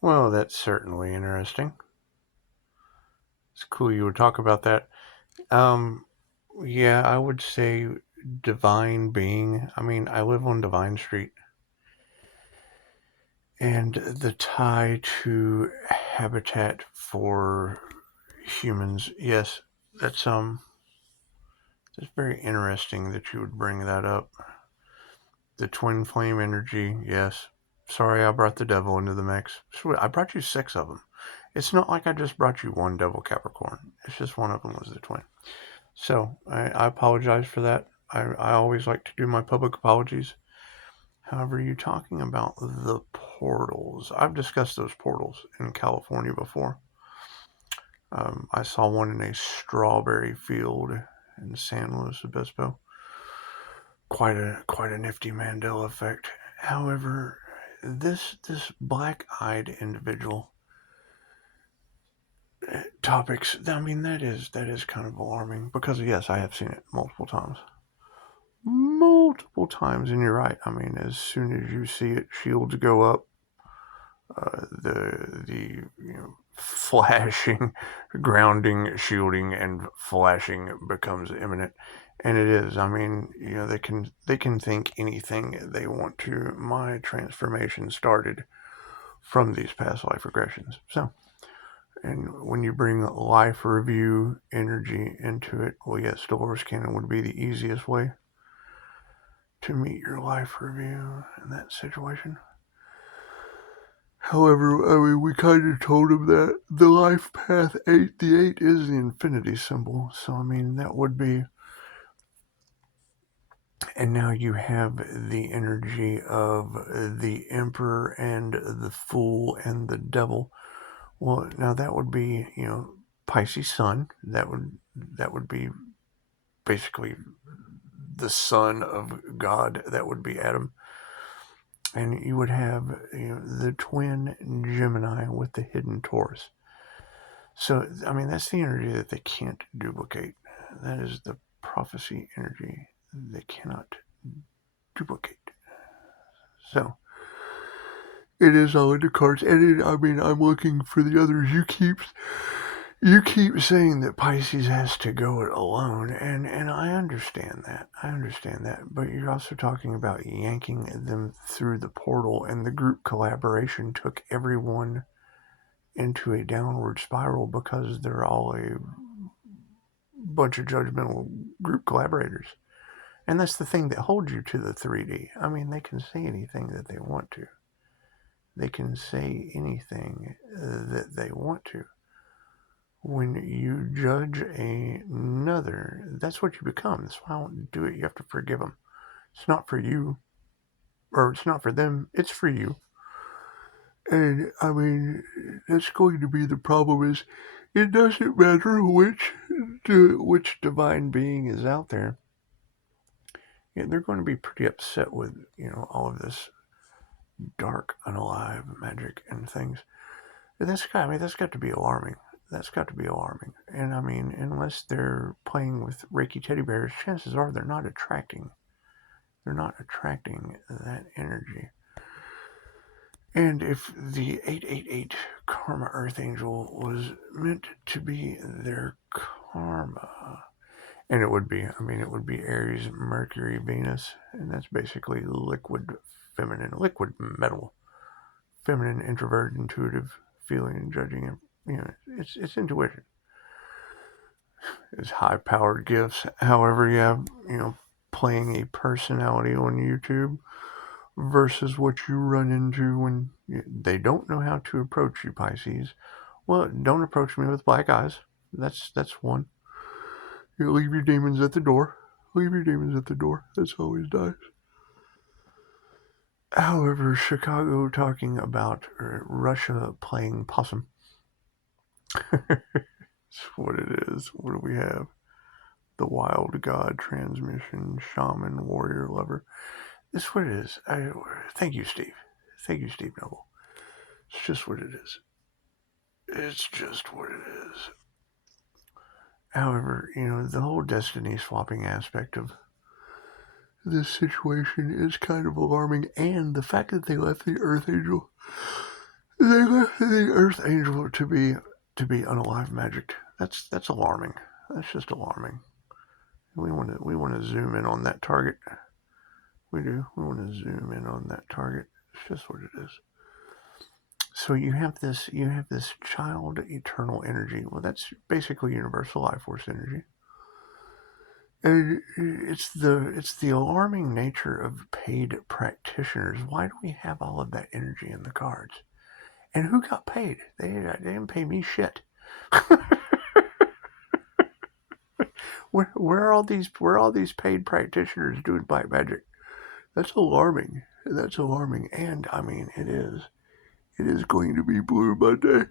Well, that's certainly interesting. It's cool you would talk about that. Um, yeah, I would say divine being. I mean, I live on Divine Street, and the tie to habitat for humans. Yes, that's that's very interesting that you would bring that up. The twin flame energy. Yes. Sorry, I brought the devil into the mix. I brought you six of them. It's not like I just brought you one devil Capricorn. It's just one of them was the twin. So I apologize for that. I always like to do my public apologies. However, you talking about the portals. I've discussed those portals in California before. I saw one in a strawberry field in San Luis Obispo. Quite a nifty Mandela effect. However, this black-eyed individual topics. I mean, that is kind of alarming because yes, I have seen it multiple times, and you're right. I mean, as soon as you see it, shields go up. The flashing, grounding, shielding, and flashing becomes imminent, and it is. I mean, they can think anything they want to. My transformation started from these past life regressions. So, and when you bring life review energy into it, well, yes, Dolores Cannon would be the easiest way to meet your life review in that situation. However, I mean, we kind of told him that the life path 8, the 8 is the infinity symbol. So, I mean, that would be. And now you have the energy of the Emperor and the Fool and the Devil. Well, now that would be, Pisces Sun. That would be basically the son of God. That would be Adam. And you would have the twin Gemini with the hidden Taurus. So, I mean, that's the energy that they can't duplicate. That is the prophecy energy they cannot duplicate. So, it is all in the cards. And I mean, I'm looking for the others. You keep saying that Pisces has to go it alone, and I understand that. I understand that. But you're also talking about yanking them through the portal, and the group collaboration took everyone into a downward spiral because they're all a bunch of judgmental group collaborators. And that's the thing that holds you to the 3D. I mean, they can say anything that they want to. They can say anything that they want to. When you judge another, that's what you become. That's why I want to do it. You have to forgive them. It's not for you, or it's not for them. It's for you. And I mean, that's going to be the problem. Is it doesn't matter which divine being is out there. Yeah, they're going to be pretty upset with all of this dark, unalive magic and things. That's got to be alarming. That's got to be alarming. And I mean, unless they're playing with Reiki teddy bears, chances are they're not attracting. They're not attracting that energy. And if the 888 Karma Earth Angel was meant to be their karma, and it would be Aries, Mercury, Venus, and that's basically liquid feminine, liquid metal, feminine, introverted, intuitive, feeling and judging. And, it's intuition. It's high powered gifts. However, you have, playing a personality on YouTube versus what you run into when they don't know how to approach you, Pisces. Well, don't approach me with black eyes. That's one. You leave your demons at the door. Leave your demons at the door. That's always nice. However, Chicago talking about Russia playing possum. That's what it is. What do we have? The Wild God transmission, shaman, warrior, lover. That's what it is. Thank you, Steve. Thank you, Steve Noble. It's just what it is. It's just what it is. However, the whole destiny swapping aspect of this situation is kind of alarming, and the fact that they left the Earth Angel, They left the Earth Angel to be unalive magic. That's alarming. That's just alarming. We want to zoom in on that target. We do. We want to zoom in on that target. It's just what it is. So you have this child eternal energy. Well, that's basically universal life force energy. And it's the alarming nature of paid practitioners. Why do we have all of that energy in the cards? And who got paid? They didn't pay me shit. Where are all these paid practitioners doing black magic? That's alarming. That's alarming. And I mean, it is. It is going to be Blue Monday.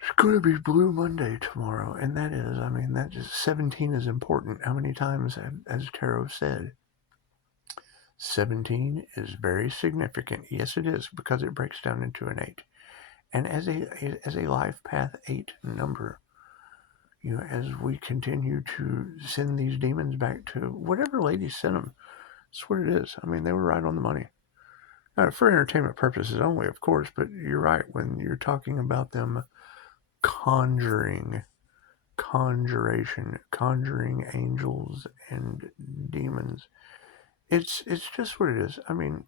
It's going to be Blue Monday tomorrow, and that is, I mean, that just 17 is important. How many times has Tarot said? 17 is very significant. Yes, it is, because it breaks down into an 8. And as a life path 8 number, as we continue to send these demons back to whatever lady sent them, that's what it is. I mean, they were right on the money. For entertainment purposes only, of course, but you're right when you're talking about them conjuring angels and demons. It's just what it is. I mean,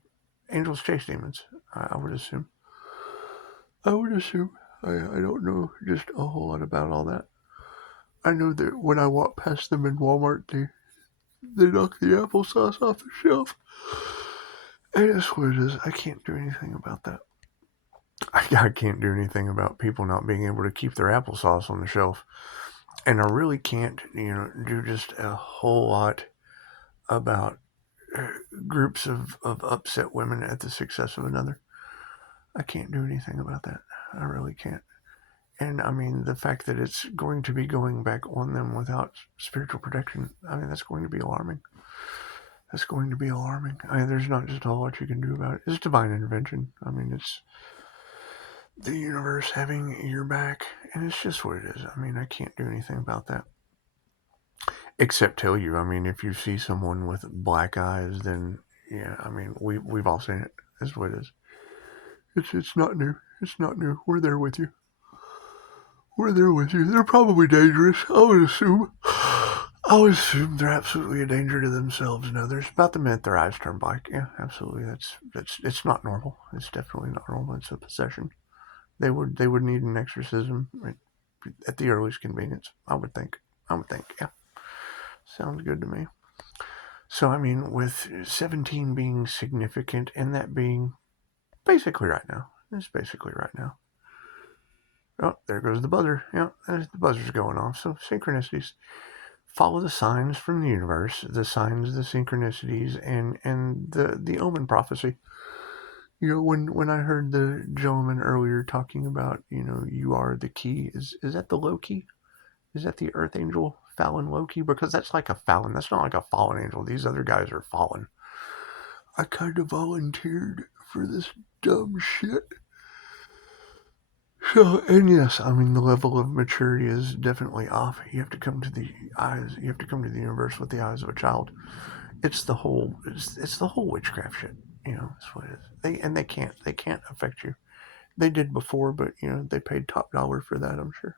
angels chase demons. I would assume. I don't know just a whole lot about all that. I know that when I walk past them in Walmart, they knock the applesauce off the shelf. And that's what it is. I can't do anything about that. I can't do anything about people not being able to keep their applesauce on the shelf. And I really can't, do just a whole lot about groups of upset women at the success of another. I can't do anything about that. I really can't. And I mean, the fact that it's going to be going back on them without spiritual protection, I mean, that's going to be alarming. That's going to be alarming. I mean, there's not just a whole lot you can do about it. It's divine intervention. I mean, it's the universe having your back, and it's just what it is. I mean, I can't do anything about that. Except tell you, I mean, if you see someone with black eyes, then yeah, I mean, we've all seen it. That's what it is. It's not new. It's not new. We're there with you. We're there with you. They're probably dangerous. I would assume. I would assume they're absolutely a danger to themselves and others. About the minute their eyes turn black, yeah, absolutely. That's it's not normal. It's definitely not normal. It's a possession. They would need an exorcism at the earliest convenience. I would think. Yeah. Sounds good to me. So I mean, with 17 being significant and that being basically right now. It's basically right now. Oh, there goes the buzzer. Yeah, the buzzer's going off. So synchronicities. Follow the signs from the universe, the signs, the synchronicities, and the omen prophecy. When I heard the gentleman earlier talking about, you are the key. Is that the low key? Is that the Earth Angel Fallon Loki? Because that's like a Fallon. That's not like a fallen angel. These other guys are fallen. I kind of volunteered for this dumb shit. So, and yes, I mean, the level of maturity is definitely off. You have to come to the universe with the eyes of a child. It's the whole witchcraft shit. That's what it is. They can't affect you. They did before, but they paid top dollar for that, I'm sure.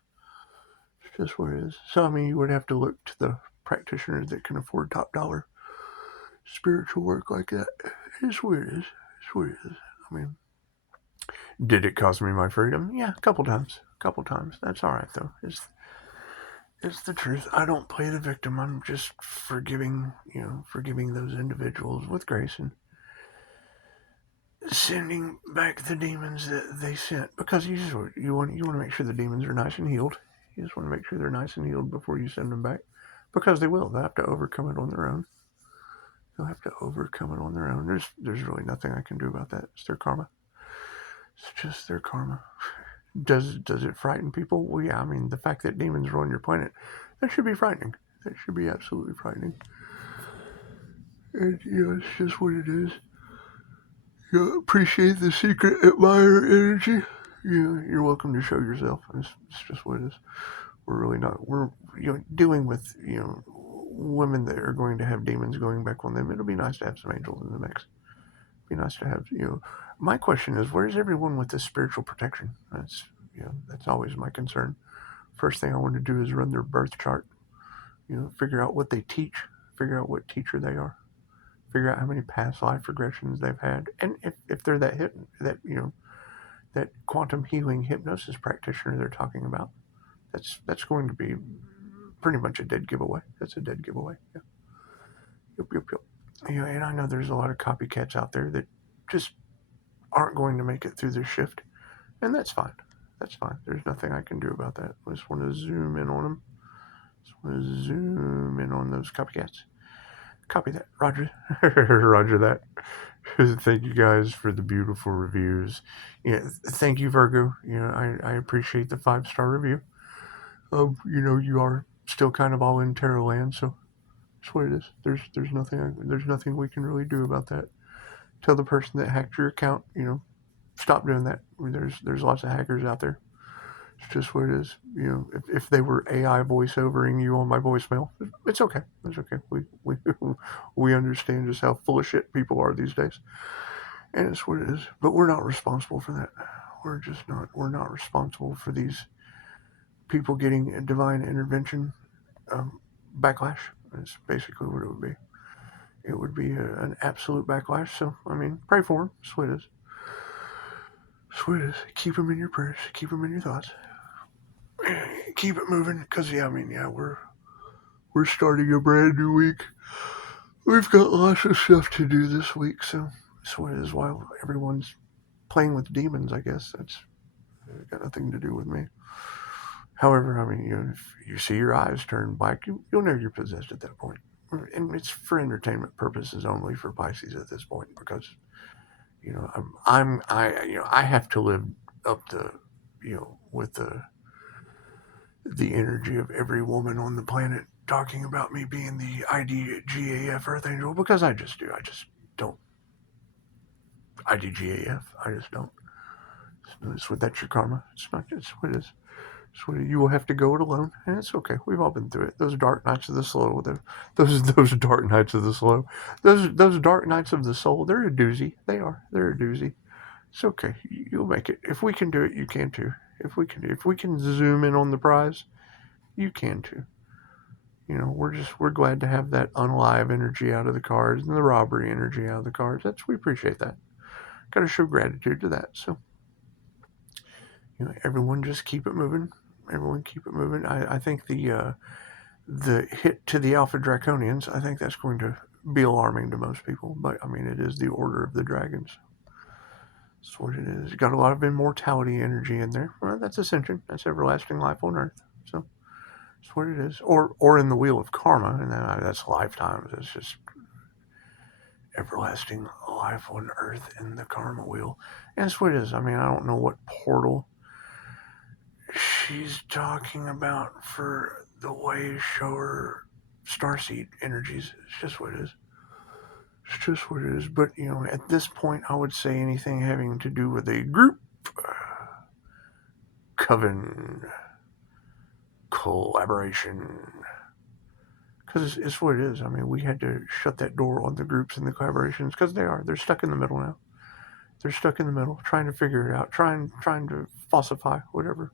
It's just what it is. So I mean, you would have to look to the practitioners that can afford top dollar spiritual work like that. It's what it is. It's what it is. I mean, did it cost me my freedom? Yeah, a couple times. That's all right though. It's the truth. I don't play the victim. I'm just forgiving those individuals with grace and sending back the demons that they sent, because you want to make sure the demons are nice and healed. You just want to make sure they're nice and healed before you send them back, because they will. They'll have to overcome it on their own. There's really nothing I can do about that. It's their karma. It's just their karma. Does it frighten people? Well, yeah. I mean, the fact that demons are on your planet, that should be frightening. That should be absolutely frightening. And it's just what it is. Appreciate the secret admirer energy. You're welcome to show yourself. It's just what it is. We're really not. We're dealing with women that are going to have demons going back on them. It'll be nice to have some angels in the mix. It'd be nice to have My question is, where's everyone with this spiritual protection? That's always my concern. First thing I want to do is run their birth chart. Figure out what they teach, figure out what teacher they are, figure out how many past life regressions they've had, and if they're that quantum healing hypnosis practitioner they're talking about, that's going to be pretty much a dead giveaway. That's a dead giveaway. Yeah. Yep. And I know there's a lot of copycats out there that just aren't going to make it through their shift, and that's fine. That's fine. There's nothing I can do about that. I just want to zoom in on them. Just want to zoom in on those copycats. Copy that. Roger. Roger that. Thank you guys for the beautiful reviews. Thank you, Virgo. I appreciate the 5-star review. You are still kind of all in tarot land, so that's what it is. There's nothing we can really do about that. Tell the person that hacked your account, stop doing that. I mean, there's lots of hackers out there. It's just what it is. If they were AI voiceovering you on my voicemail, it's okay. It's okay. We understand just how full of shit people are these days, and it's what it is. But we're not responsible for that. We're just not. We're not responsible for these people getting a divine intervention backlash. That's basically what it would be. It would be an absolute backlash. So pray for them. That's what it is. That's what it is. Keep them in your prayers. Keep them in your thoughts. Keep it moving, because we're starting a brand new week. We've got lots of stuff to do this week, so that's what it is. While everyone's playing with demons, I guess that's got nothing to do with me. However, if you see your eyes turn black, you'll know you're possessed at that point, and it's for entertainment purposes only for Pisces at this point, because I have to live up to with the energy of every woman on the planet talking about me being the IDGAF Earth Angel, because I just do. I just don't. IDGAF. I just don't. That's your karma. It's not. It's what it is. It's what you will have to go it alone, and it's okay. We've all been through it. Those dark nights of the soul. Those dark nights of the soul. Those dark nights of the soul. They're a doozy. They are. They're a doozy. It's okay. You'll make it. If we can do it, you can too. If we can zoom in on the prize, you can too. We're glad to have that unalive energy out of the cards and the robbery energy out of the cards. We appreciate that. Got to show gratitude to that. So, everyone just keep it moving. Everyone keep it moving. I think the hit to the Alpha Draconians, I think that's going to be alarming to most people. But it is the Order of the Dragons. That's what it is. Got a lot of immortality energy in there. Well, that's ascension. That's everlasting life on Earth. So that's what it is. Or in the Wheel of Karma, and that's lifetimes. It's just everlasting life on Earth in the Karma Wheel. And that's what it is. I don't know what portal she's talking about for the way shower starseed energies. It's just what it is. It's just what it is. But, at this point, I would say anything having to do with a group coven collaboration, because it's what it is. We had to shut that door on the groups and the collaborations, because they're stuck in the middle now. They're stuck in the middle, trying to figure it out, trying to falsify whatever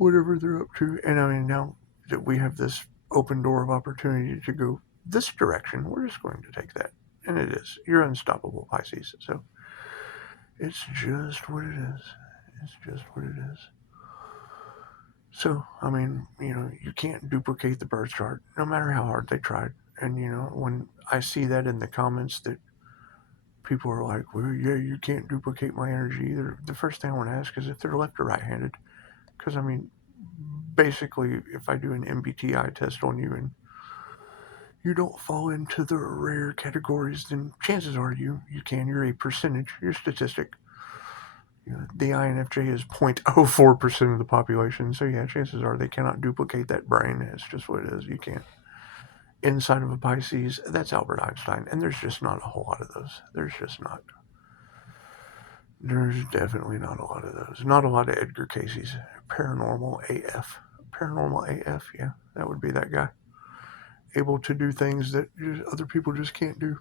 they're up to. And now that we have this open door of opportunity to go this direction, we're just going to take that. And it is. You're unstoppable, Pisces. So it's just what it is. It's just what it is. So, you can't duplicate the birth chart, no matter how hard they tried. And, when I see that in the comments that people are like, well, yeah, you can't duplicate my energy either, the first thing I want to ask is if they're left or right-handed. Because, basically, if I do an MBTI test on you and you don't fall into the rare categories, then chances are you're a percentage, you're a statistic. The INFJ is 0.04% of the population, so yeah, chances are they cannot duplicate that brain. It's just what it is. You can't. Inside of a Pisces, that's Albert Einstein, and there's just not a whole lot of those. There's just not. There's definitely not a lot of those. Not a lot of Edgar Casey's. Paranormal AF. Paranormal AF, yeah, that would be that guy. Able to do things that other people just can't do.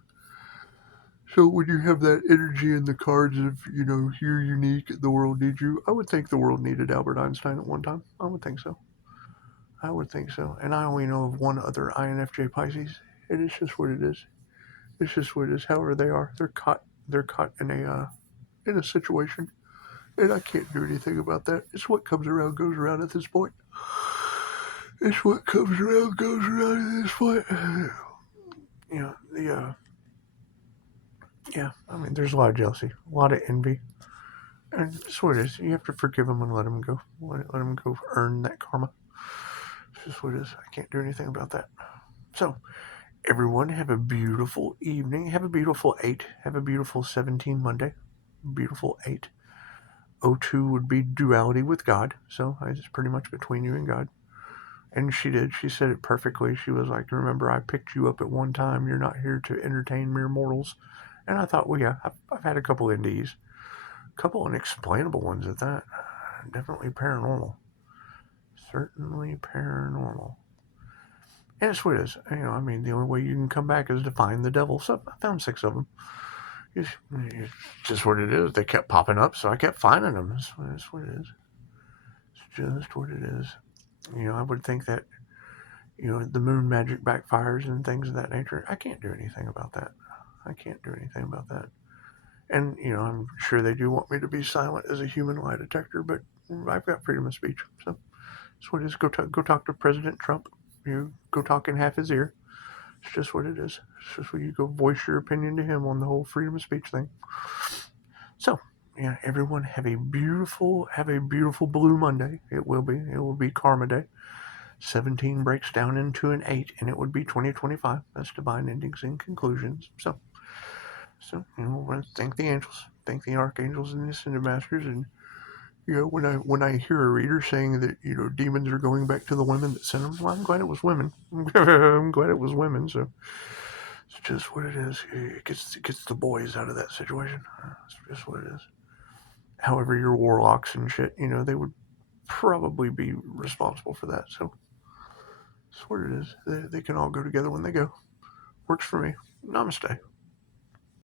So when you have that energy in the cards of, you're unique, the world needs you, I would think the world needed Albert Einstein at one time. I would think so. I would think so. And I only know of one other INFJ Pisces. It is just what it is. It's just what it is. However they are, they're caught. They're caught in a situation, and I can't do anything about that. It's what comes around goes around at this point. It's what comes around goes around at this point. Yeah. I mean, there's a lot of jealousy, a lot of envy, and it's what it is. You have to forgive them and let them go. Let them go earn that karma. It's just what it is. I can't do anything about that. So, everyone, have a beautiful evening. Have a beautiful 8. Have a beautiful 17 Monday. Beautiful 8. 02 would be duality with God. So it's pretty much between you and God. And she did. She said it perfectly. She was like, remember, I picked you up at one time. You're not here to entertain mere mortals. And I thought, well, yeah, I've had a couple NDs. A couple unexplainable ones at that. Definitely paranormal. Certainly paranormal. And it's what it is. I mean, the only way you can come back is to find the devil. So I found 6 of them. It's just what it is. They kept popping up, so I kept finding them. That's what it is. It's just what it is. I would think that, the moon magic backfires and things of that nature. I can't do anything about that. I can't do anything about that. And, I'm sure they do want me to be silent as a human lie detector, but I've got freedom of speech. So that's what it is. Go talk to President Trump. Go talk in half his ear. It's just what it is. It's just where you go voice your opinion to him on the whole freedom of speech thing. So, yeah, everyone have a beautiful Blue Monday. It will be Karma Day. 17 breaks down into an 8, and it would be 2025. That's divine endings and conclusions. So we're going to thank the angels, thank the archangels and the ascended masters. And when I hear a reader saying that demons are going back to the women that sent them, well, I'm glad it was women. I'm glad it was women. So it's just what it is. It gets the boys out of that situation. It's just what it is. However, your warlocks and shit, they would probably be responsible for that. So that's what it is. They can all go together when they go. Works for me. Namaste.